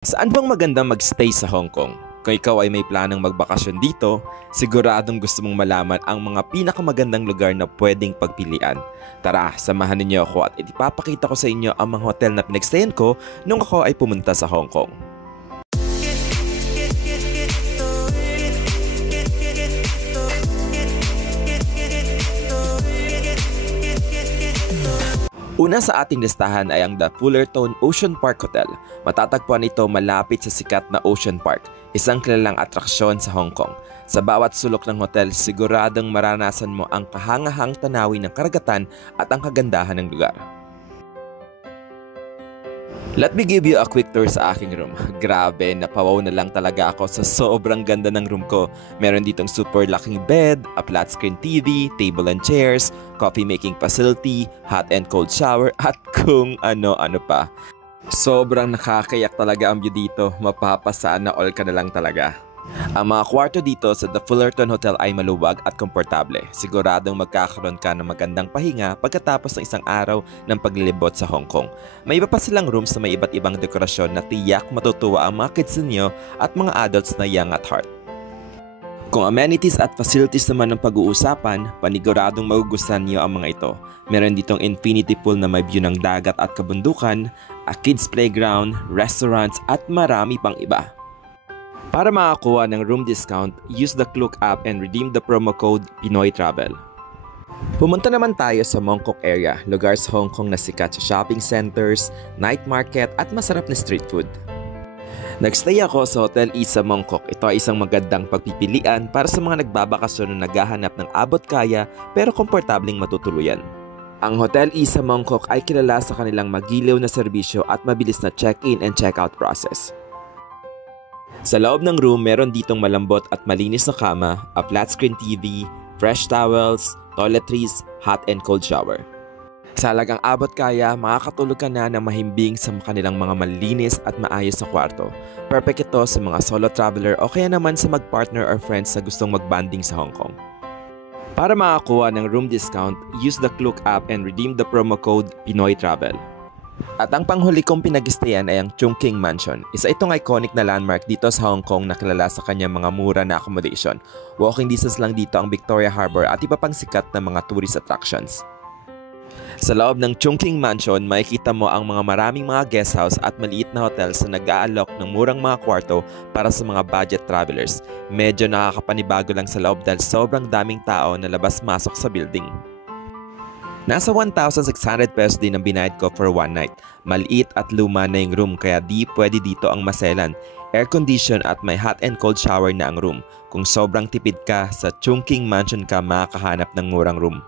Saan bang magandang magstay sa Hong Kong? Kung ikaw ay may planong magbakasyon dito, siguradong gusto mong malaman ang mga pinakamagandang lugar na pwedeng pagpilian. Tara, samahan ninyo ako at ipapakita ko sa inyo ang mga hotel na pinagstayan ko nung ako ay pumunta sa Hong Kong. Una sa ating listahan ay ang The Fullerton Ocean Park Hotel. Matatagpuan ito malapit sa sikat na Ocean Park, isang kilalang atraksyon sa Hong Kong. Sa bawat sulok ng hotel, siguradong maranasan mo ang kahangahang tanawin ng karagatan at ang kagandahan ng lugar. Let me give you a quick tour sa aking room. Grabe, napawaw na lang talaga ako sa sobrang ganda ng room ko. Meron ditong super laking bed, a flat screen TV, table and chairs, coffee making facility, hot and cold shower, at kung ano-ano pa. Sobrang nakakayak talaga ang view dito. Mapapasana all ka na lang talaga. Ang mga kwarto dito sa The Fullerton Hotel ay maluwag at komportable. Siguradong magkakaroon ka ng magandang pahinga pagkatapos ng isang araw ng paglilibot sa Hong Kong. May iba pa silang rooms na may iba't ibang dekorasyon na tiyak matutuwa ang mga kids ninyo at mga adults na young at heart. Kung amenities at facilities naman ang pag-uusapan, paniguradong magugustuhan niyo ang mga ito. Meron ditong infinity pool na may view ng dagat at kabundukan, a kids playground, restaurants at marami pang iba. Para makakuha ng room discount, use the Klook app and redeem the promo code Pinoy Travel. Pumunta naman tayo sa Mong Kok area, lugar sa Hong Kong na sikat sa shopping centers, night market at masarap na street food. Nagstay ako sa Hotel Isa Mong Kok. Ito ay isang magandang pagpipilian para sa mga nagbabakasyon na naghahanap ng abot kaya pero komportabling matutuluyan. Ang Hotel Isa Mong Kok ay kilala sa kanilang magiliw na serbisyo at mabilis na check-in and check-out process. Sa loob ng room, meron ditong malambot at malinis na kama, a flat screen TV, fresh towels, toiletries, hot and cold shower. Sa halagang abot kaya, makakatulog ka na ng mahimbing sa kanilang mga malinis at maayos na kwarto. Perfect ito sa mga solo traveler o kaya naman sa mag-partner or friends na gustong mag-banding sa Hong Kong. Para makakuha ng room discount, use the Klook app and redeem the promo code Pinoy Travel. At ang panghuli kong pinag-stayan ay ang Chungking Mansion. Isa itong iconic na landmark dito sa Hong Kong na kilala sa kanyang mga mura na accommodation. Walking distance lang dito ang Victoria Harbour at iba pang sikat na mga tourist attractions. Sa loob ng Chungking Mansion, makikita mo ang mga maraming mga guest house at maliit na hotels na nag-aalok ng murang mga kwarto para sa mga budget travelers. Medyo nakakapanibago lang sa loob dahil sobrang daming tao na labas-masok sa building. Nasa 1,600 pesos din ang binayad ko for one night. Maliit at luma na yung room kaya di pwede dito ang maselan. Air condition at may hot and cold shower na ang room. Kung sobrang tipid ka, sa Chungking Mansion ka makakahanap ng murang room.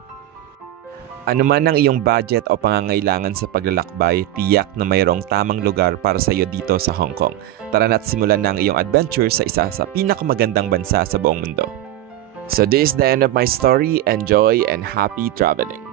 Ano man ang iyong budget o pangangailangan sa paglalakbay, tiyak na mayroong tamang lugar para sa iyo dito sa Hong Kong. Tara na't simulan na ang iyong adventure sa isa sa pinakamagandang bansa sa buong mundo. So this is the end of my story. Enjoy and happy traveling!